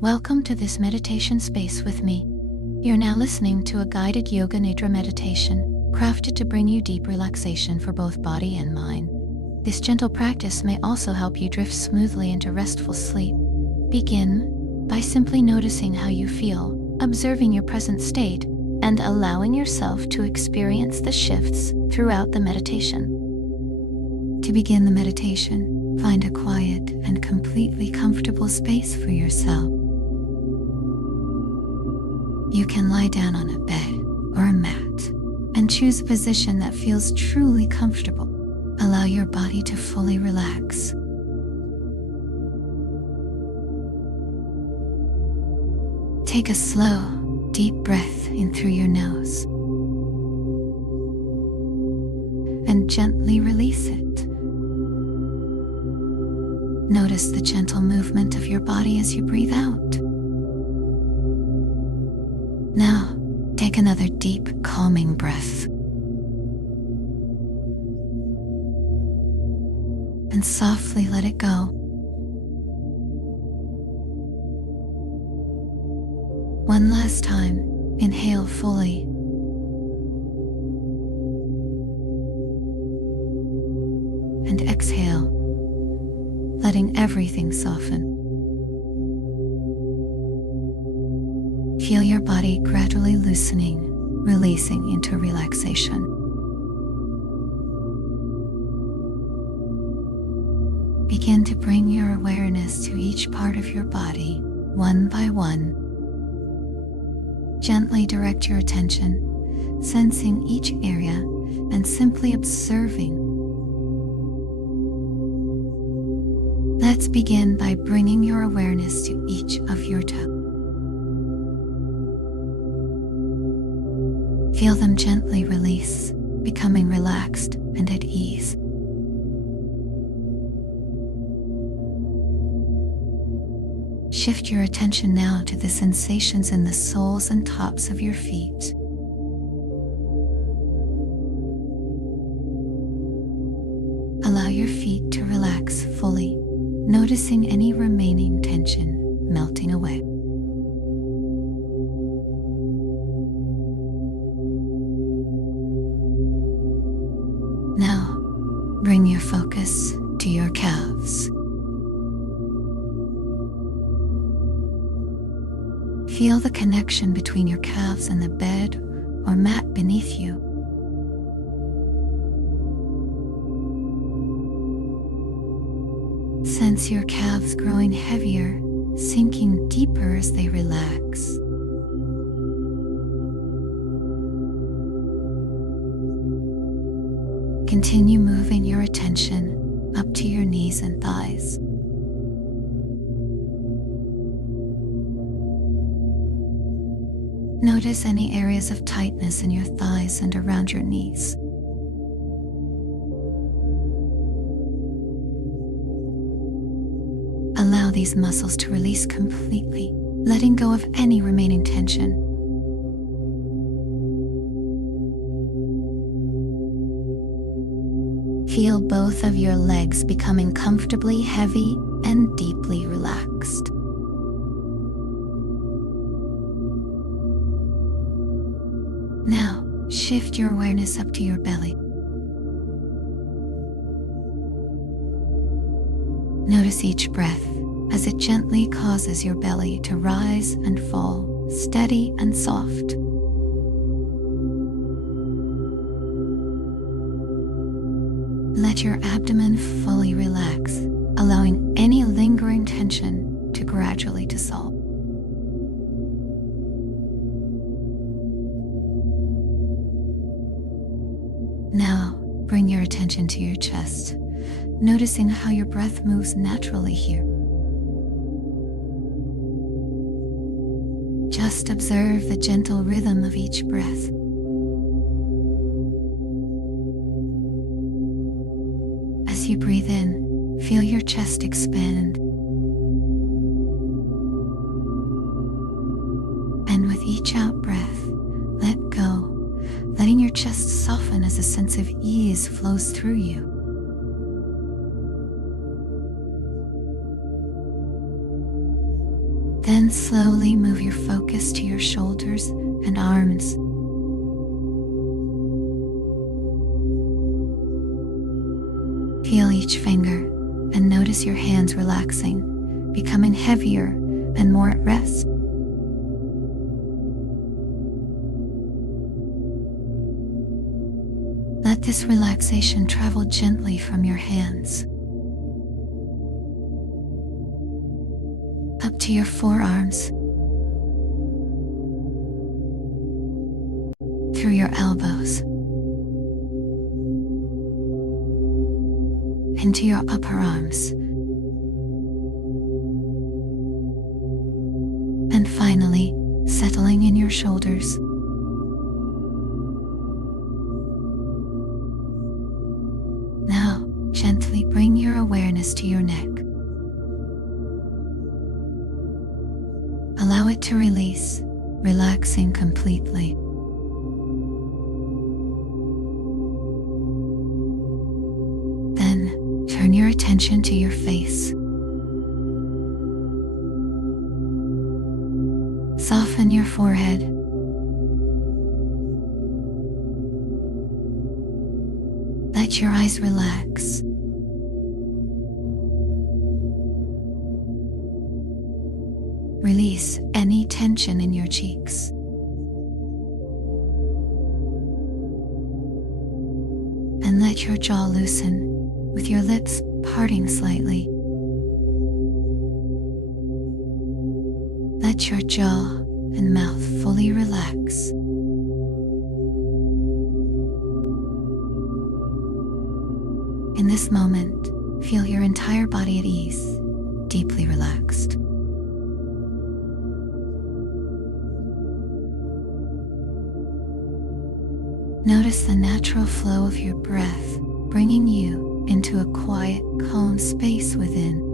Welcome to this meditation space with me. You're now listening to a guided yoga Nidra meditation, crafted to bring you deep relaxation for both body and mind. This gentle practice may also help you drift smoothly into restful sleep. Begin by simply noticing how you feel, observing your present state, and allowing yourself to experience the shifts throughout the meditation. To begin the meditation, find a quiet and completely comfortable space for yourself. You can lie down on a bed or a mat and choose a position that feels truly comfortable. Allow your body to fully relax. Take a slow, deep breath in through your nose and gently release it. Notice the gentle movement of your body as you breathe out. Now, take another deep, calming breath. And softly let it go. One last time, inhale fully. And exhale, letting everything soften. Feel your body gradually loosening, releasing into relaxation. Begin to bring your awareness to each part of your body, one by one. Gently direct your attention, sensing each area and simply observing. Let's begin by bringing your awareness to each of your toes. Feel them gently release, becoming relaxed and at ease. Shift your attention now to the sensations in the soles and tops of your feet. Allow your feet to relax fully, noticing any remaining tension melting away. Now, bring your focus to your calves. Feel the connection between your calves and the bed or mat beneath you. Sense your calves growing heavier, sinking deeper as they relax. Continue moving your attention up to your knees and thighs. Notice any areas of tightness in your thighs and around your knees. Allow these muscles to release completely, letting go of any remaining tension. Feel both of your legs becoming comfortably heavy and deeply relaxed. Now, shift your awareness up to your belly. Notice each breath as it gently causes your belly to rise and fall, steady and soft. Let your abdomen fully relax, allowing any lingering tension to gradually dissolve. Now, bring your attention to your chest, noticing how your breath moves naturally here. Just observe the gentle rhythm of each breath. As you breathe in, feel your chest expand. And with each out breath, let go, letting your chest soften as a sense of ease flows through you. Then slowly move your focus to your shoulders and arms. Feel each finger and notice your hands relaxing, becoming heavier and more at rest. Let this relaxation travel gently from your hands up to your forearms, through your elbows, into your upper arms, and finally settling in your shoulders. Now, gently bring your awareness to your neck. Allow it to release, relaxing completely. Then, turn your attention to your face. Soften your forehead. Let your eyes relax. Release any tension in your cheeks. And let your jaw loosen, with your lips parting slightly. Let your jaw and mouth fully relax. In this moment, feel your entire body at ease, deeply relaxed. Notice the natural flow of your breath, bringing you into a quiet, calm space within.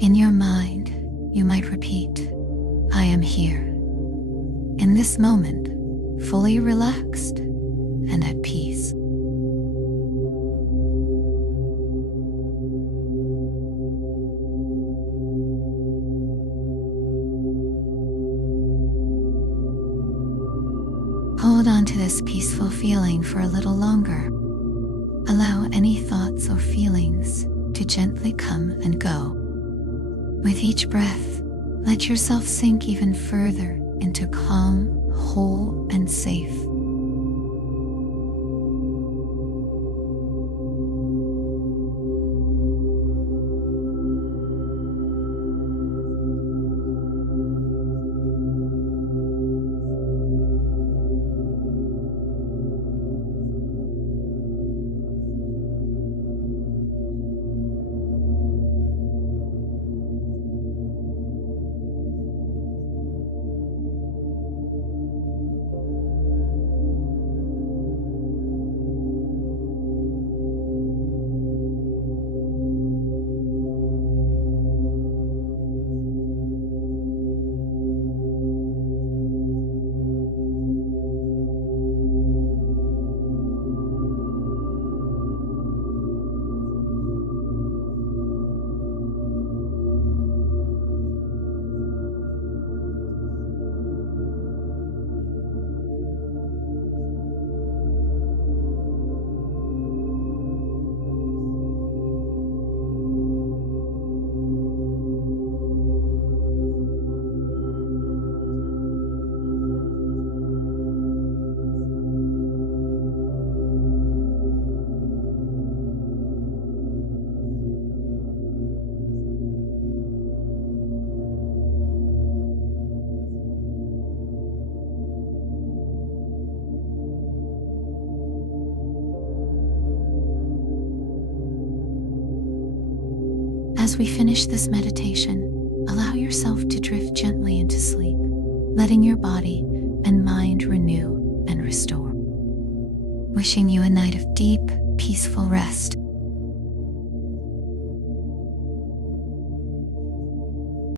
In your mind, you might repeat, "I am here," in this moment, fully relaxed and at peace. Hold on to this peaceful feeling for a little longer. Allow any thoughts or feelings to gently come and go. With each breath, let yourself sink even further into calm, whole, and safe. As we finish this meditation, allow yourself to drift gently into sleep, letting your body and mind renew and restore. Wishing you a night of deep, peaceful peaceful rest.